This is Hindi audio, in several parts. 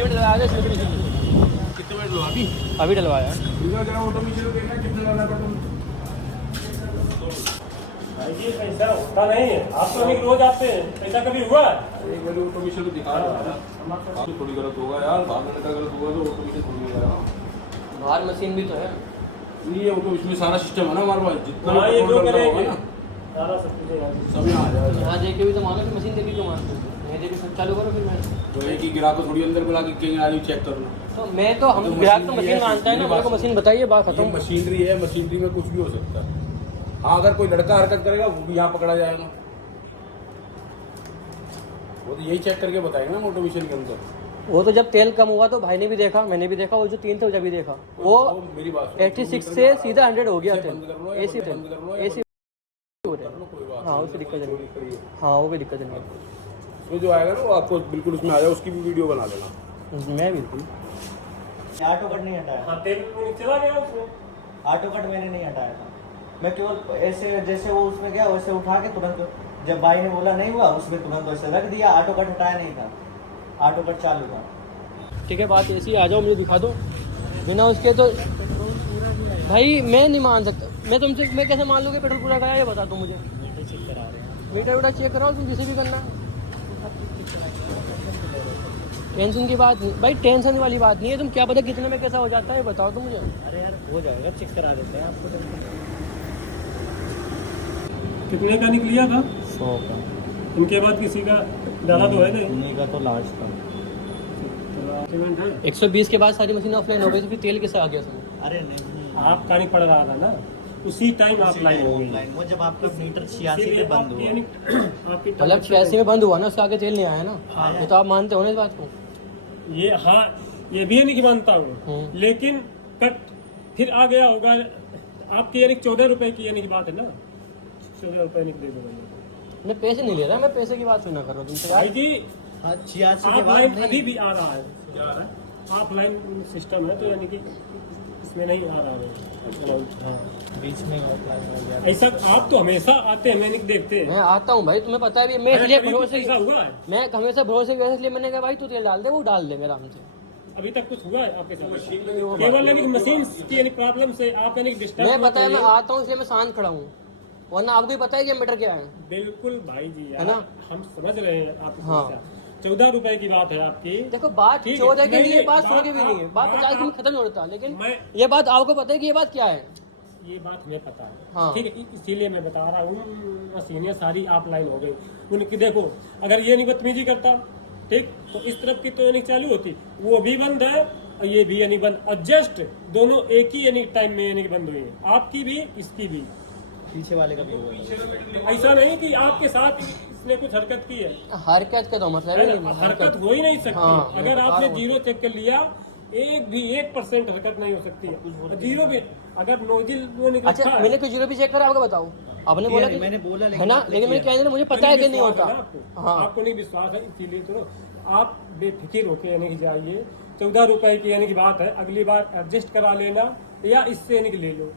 फ्री में डलवाया था इसमें भी। कितने मिनट लो अभी अभी डलवाया। ये पैसा होता नहीं है, आप तो अभी रोज आते हैं, पैसा कभी हुआ है? एक बार ऑटोमेशन तो दिखा रहा है ना, थोड़ी गलत होगा यार, भागने का गलत होगा तो ऑटोमेशन थोड़ी होगा। बाहर मशीन भी तो है। ये ऑटोमेशन में सारा सिस्टम है ना हमारे पास, जितना हाँ, ये जो control करना करेंगे होगा ना सारा सब कुछ है यहाँ। सब यहाँ आ जाएगा। यहाँ देख के भी तो मानो कि मशीन देख के क्यों मानते हो? नहीं देख के सब चालू करो फिर मैं। तो एक ही गिरा को थोड़ी अंदर बुला के कहीं आज चेक करना। तो मैं तो हम ग्राहक तो मशीन मानता है ना, मेरे को मशीन बताइए, बात ये खत्म। मशीनरी है, मशीनरी में कुछ भी हो सकता है। हाँ, अगर कोई लड़का हरकत करेगा वो भी यहाँ पकड़ा जाएगा। वो तो यही चेक करके बताएंगे ना ऑटोमेशन के अंदर। वो तो जब तेल कम हुआ तो भाई ने भी देखा, मैंने भी देखा, वो जो 3 थे वो जब भी देखा, वो मेरी बात 86 से सीधा 100 हो गया तेल। एसी थे, एसी हो रहे। हाँ उसकी दिक्कत नहीं, हाँ वो भी दिक्कत नहीं। उसमें जो आएगा ना वो आपको बिल्कुल उसमें आ जाए, उसकी भी वीडियो बना देना। मैं बिल्कुल ऑटो कट नहीं हटाया। हाँ, तेल चला गया उसमें। ऑटो कट मैंने नहीं हटाया था, मैं केवल ऐसे जैसे वो उसमें गया वैसे उठा के तुरंत, जब भाई ने बोला नहीं हुआ उसमें तुरंत वैसे रख दिया। ऑटो कट हटाया नहीं था, ऑटो कट चालू था। ठीक है, बात ऐसी आ जाओ मुझे दिखा दो, बिना उसके तो भाई मैं नहीं मान सकता। मैं तुमसे मैं कैसे मान लूँ कि पेट्रोल पूरा कराया, ये बता दो मुझे। मीटर वीटर चेक कराओ, तुम जिसे भी करना। टेंशन की बात नहीं भाई, टेंशन वाली बात नहीं है। तुम क्या पता कितने में कैसा हो जाता है, बताओ तो मुझे। अरे यार हो जाएगा, चेक करा देते हैं आपको। कितने का निकलिया था? 100 का। उनके बाद किसी का डाला तो है नहीं। उन्हीं का तो लार्ज था। 120 के बाद सारी मशीन ऑफलाइन हो गई, तो फिर तेल कैसे आ गया उसमें? अरे नहीं, आपका नहीं पड़ रहा था ना, उसी टाइम आप लाइन हो गई। वो जब आपका मीटर 86 पे बंद हुआ। मतलब 86 में बंद हुआ ना, उससे आगे तेल नहीं आया ना। ये तो आप मानते हो ना इस बात को? ये हाँ, ये भी नहीं कि मानता हूँ, लेकिन कट फिर आ गया होगा आपकी, यानी 14 रुपए की यानी की बात है ना, 14 रुपए निकले दो। मैं पैसे नहीं ले रहा, मैं पैसे की बात सुना कर रहा हूँ तुमसे भाई जी, 86 के बाद ऑफलाइन नहीं। अभी भी आ रहा है, ऑफलाइन सिस्टम है, तो यानी कि इसमें नहीं आ रहा है। हाँ, बीच में ऑफलाइन हो गया। ऐसा आप तो हमेशा आते हैं, मैंने देखते हैं। मैं आता हूँ भाई, तुम्हें पता है भी, मैं अरे इसलिए कभी कुछ भरोसे ऐसा हुआ है? मैं हमेशा भरोसे की वजह से इसलिए मैंने कहा भाई तू तेल डाल दे, वो डाल दे मेरा हमसे। अभी तक कुछ हुआ है आपके साथ? केवल यानी कि मशीन की यानी प्रॉब्लम से आप यानी डिस्टर्ब। मैं पता है, मैं आता हूँ इसलिए मैं शांत खड़ा हूँ, वरना आपको भी पता है कि मीटर क्या है। बिल्कुल भाई जी, है ना? हम समझ रहे हैं आपकी हाँ। समस्या। 14 रुपए की बात है आपकी। देखो बात ठीक है, 14 की नहीं, नहीं है, बात 16 की भी बात नहीं है, बात आप- 50 की में खत्म नहीं होता। लेकिन मैं- ये बात आपको पता है कि ये बात क्या है। ये बात हमें पता है, हाँ। ठीक है, इसीलिए मैं बता रहा हूँ, मशीनें सारी ऑफलाइन हो गई। उनकी देखो, अगर ये नहीं बदतमीजी करता, ठीक, तो इस तरफ की तो यानी चालू होती, वो भी बंद है और ये भी यानी बंद, और जस्ट दोनों एक ही यानी टाइम में यानी बंद हुई है, आपकी भी इसकी भी। पीछे वाले का भी हुआ। ऐसा नहीं कि आपके साथ इसने कुछ हरकत की है, हरकत का तो मतलब है ही ना? नहीं, हरकत हो ही नहीं सकती। हाँ, अगर मैं आपने बता रहा हूँ। 0 चेक कर लिया, एक भी 1% हरकत नहीं हो सकती है। 0 भी अगर नोजिल वो निकल अच्छा, मैंने कोई 0 भी चेक करा, आपको बताऊँ? आपने बोला कि मैंने बोला है ना, लेकिन मैंने कहने मुझे पता है कि नहीं होता। हाँ, आपको नहीं विश्वास है, इसीलिए तो आप बेफिक्र होके यानी कि जाइए। 14 रुपए की यानी की बात है, अगली बार एडजस्ट करा लेना या इससे यानी कि ले लो।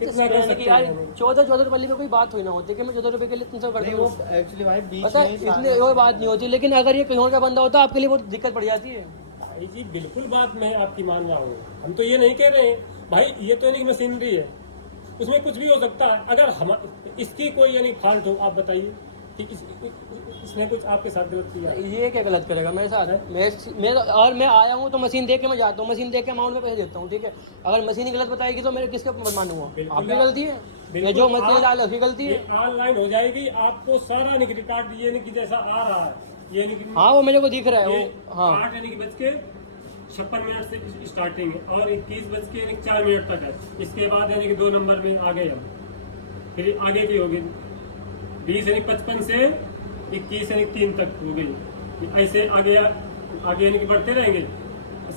कितना कर सकते यार हैं? 14 वाली में कोई बात हुई ना होती कि मैं 14 रुपए के लिए तुमसे करता हूँ, एक्चुअली भाई बीच पता है, में इसलिए वो बात नहीं होती। लेकिन अगर ये कहीं और का बंदा होता आपके लिए बहुत दिक्कत पड़ जाती है। भाई जी, बिल्कुल बात मैं आपकी मान रहा हूँ, हम तो ये नहीं कह रहे हैं भाई, ये तो यानी मशीनरी है, उसमें कुछ भी हो सकता है। अगर हम इसकी कोई यानी फॉल्ट हो, आप बताइए कि इसने कुछ आपके साथ गलत किया। ये क्या गलत करेगा मेरे साथ? मैं और मैं आया हूँ तो मशीन देख के मैं जाता हूँ, मशीन देख के अमाउंट में पैसे देता हूँ, ठीक है। अगर मशीन ही गलत बताएगी तो मेरे किसके मानूंगा? आपकी गलती है, ये जो मशीन डाल उसकी गलती है। ऑनलाइन हो जाएगी, आपको सारा यानी कि रिकॉर्ड ये नहीं कि जैसा आ रहा है, ये नहीं कि हाँ वो मेरे को दिख रहा है ये वो। हाँ 8 यानी कि बज के 56 मिनट से स्टार्टिंग है और 21 बज के 4 मिनट तक है। इसके बाद यानी कि 2 नंबर में आ गए हम, फिर आगे की होगी 20 यानी 55 से 21 यानी 3 तक हो गई। ऐसे आगे यानी कि बढ़ते रहेंगे,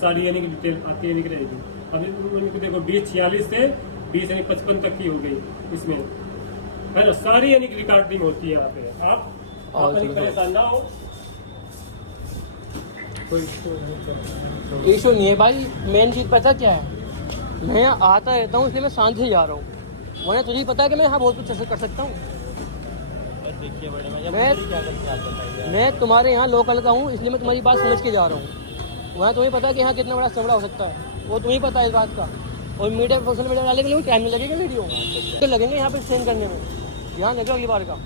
सारी यानी कि डिटेल आती यानी कि रहेगी। अभी देखो 2046 से 20 यानी 55 तक की हो गई इसमें, है ना? सारी यानी कि रिकॉर्डिंग होती है यहाँ पे। आप परेशान ना हो, इशू नहीं है भाई। मेन चीज़ पता क्या है, मैं आता रहता हूँ इसलिए मैं शांति से जा रहा हूँ, वरना तुझे ही पता है कि मैं यहाँ बहुत कुछ कर सकता हूँ। देखिए बड़े मैं तुम्हारे यहाँ लोकल का हूँ, इसलिए मैं तुम्हारी बात समझ के जा रहा हूँ। वहाँ तुम्हें पता है कि यहाँ कितना बड़ा चमड़ा हो सकता है, वो तुम्हें पता है इस बात का। और मीडिया सोशल मीडिया डालने के लिए टाइम में लगेगा वीडियो, तो लगेंगे यहाँ पे सेंड करने में, ध्यान रखो अगली बार का।